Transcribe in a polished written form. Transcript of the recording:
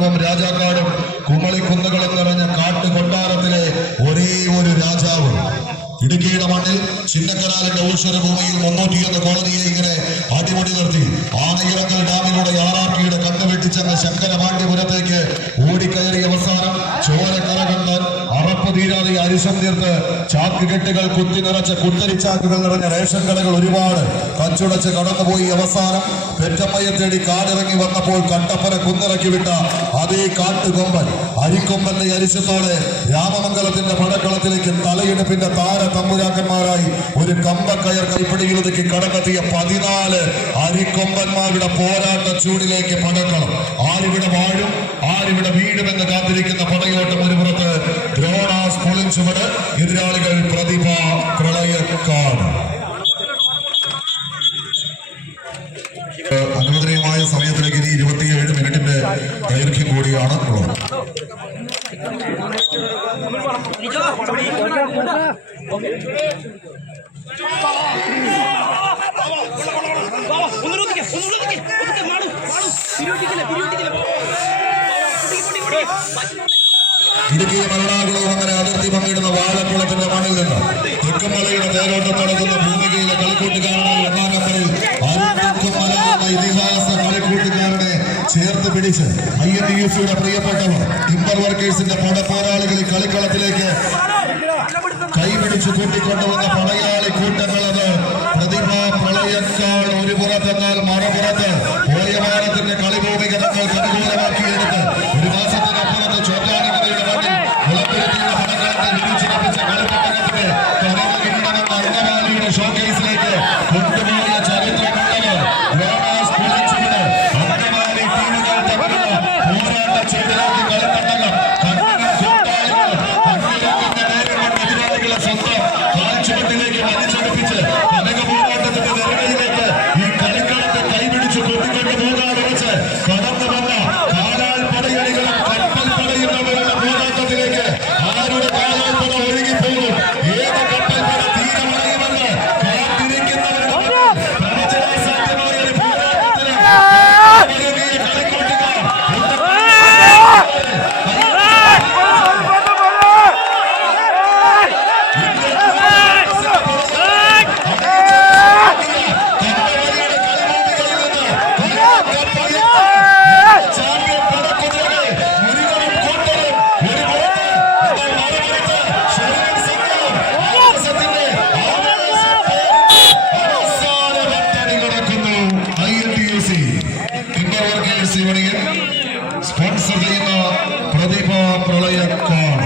മണ്ഡപം രാജാക്കാടും കുമളിക്കുന്നുകളും നിറഞ്ഞ കാട്ടുകൊട്ടാരത്തിലെ ഒരേ ഒരു രാജാവ്. ഇടുക്കിയുടെ മണ്ണിൽ ചിന്നക്കനാലിന്റെ ഊശ്വര ഭൂമിയിൽ 301 കോളനിയെ ഇങ്ങനെ അടിമുടി നിർത്തി ആനയിറങ്കൽ ഡാമിലൂടെ ആറാട്ടിയുടെ കണ്ണ് വെട്ടിച്ചെന്ന ശങ്കരപാണ്ഡ്യപുരത്തേക്ക് ഓടിക്കയറിയ അവസാനം ചോരക്കര കണ്ട് അറപ്പ് തീരാതെ അരിശം തീർത്ത് ചാക്കുകെട്ടുകൾ കുത്തി നിറച്ച കുത്തരിച്ചാക്കുകൾ നിറഞ്ഞ റേഷൻ കടകൾ ഒരുപാട് കച്ചുടച്ച് കടന്നുപോയി അവസാനം പെറ്റമ്മയെ തേടി കാടിറങ്ങി വന്നപ്പോൾ കട്ടപ്പന കുന്നിറക്കി വിട്ട അതേ കാട്ടുകൊമ്പൻ അരിക്കൊമ്പന്റെ അരിശത്തോടെ രാമമംഗലത്തിന്റെ പടക്കളത്തിലേക്ക് തലയെടുപ്പിന്റെ താര തമ്പുരാക്കന്മാരായി ഒരു കമ്പക്കയർ കൈപ്പിടിയിലേക്ക് കടന്നെത്തിയ 14 അരിക്കൊമ്പന്മാരുടെ പോരാട്ട ചൂടിലേക്ക് പടക്കണം. ആരിവിടെ വാഴും ആരിവിടെ വീഴുമെന്ന് കാത്തിരിക്കുന്ന പടയോട്ടം ഒരു പുറത്ത് ദ്രോണാസ് പൊളിച്ചുവിട്, എതിരാളികൾ പ്രതിഭ പ്രളയക്കാട്. അനുവദനീയമായ സമയത്തിലേക്ക് ഇനി 27 മിനിറ്റിന്റെ ദൈർഘ്യം കൂടിയാണ് ഉള്ളത്. ഇടുക്കി എറണാകുളവും അങ്ങനെ അതിർത്തി പങ്കിടുന്ന വാഴക്കുളത്തിന്റെ മണ്ണിൽ നിന്ന് തെക്കുമലയുടെ തേരോട്ടം നടക്കുന്ന ഭൂമികയിലെ കളിക്കൂട്ടുകാരനായി ഒന്നാം നമ്പറിൽ അരുത്തുമല ഇതിഹാസ കളിക്കൂട്ടുകാരനെ ചേർത്ത് പിടിച്ച് INTUCയുടെ പ്രിയപ്പെട്ടവർ ടിമ്പർ വർക്കേഴ്സിന്റെ പടപോരാളികളിൽ കളിക്കളത്തിലേക്ക് കൈപിടിച്ച് കൂട്ടിക്കൊണ്ടുവന്ന പടയാളി കൂട്ടങ്ങളത് പ്രതിഭാ പ്രളയക്കാൾ ഒരു പുറത്തെന്നാൽ മറുപുറത്ത് പോയവാരത്തിന്റെ കളിഭൂമിക തങ്ങൾക്ക് അനുകൂലമാക്കിയെടുത്ത് ഒരു മാസത്തിനപ്പുറത്ത് ചോറ്റാനിക്കരയുടെ മണ്ണിൽ മുളപ്പുരത്തിയുടെ പടകളത്തെ വിളിച്ചുറപ്പിച്ച കളിപ്പട്ടകത്തിന്റെ കടകിരീടമെന്ന അങ്കമാലിയുടെ ഷോക്കേസിലേക്ക് കൊണ്ടുപോയ ചരിത്രമുള്ളത് ദ്രോണാസ് പൊളിച്ചുവിട്. അങ്കമാലി ടീമുകൾ തമ്മിലുള്ള പോരാട്ട ചുവടിലാക്കി കളിപ്പട്ടകം സ്വന്തം കാൽച്ചുവട്ടിലേക്ക് വലിച്ചെടുപ്പിച്ച് കനകപോരാട്ടത്തിന്റെ നെറുകയിലേക്ക് ഈ കളിക്കളത്തെ കൈപിടിച്ച് കൊത്തിക്കൊണ്ട് പോകാതെ വെച്ച് കടന്നു വന്ന കാലാൾ പടയണികളും കപ്പൽ പടയുന്നവരുടെ പോരാട്ടത്തിലേക്ക് ആരുടെ കാലാൾ പട ഒഴുകിപ്പോകും, ഏത് കപ്പൽ പട തീരമറിയുമെന്ന് കാത്തിരിക്കുന്നവരുടെ പ്രവചനാസാധ്യമായ ഒരു പോരാട്ടത്തിന് കളിക്കൂട്ടുകാർ സ്പോൺസർ ചെയ്യുന്ന പ്രതിഭ പ്രളയക്കാർ.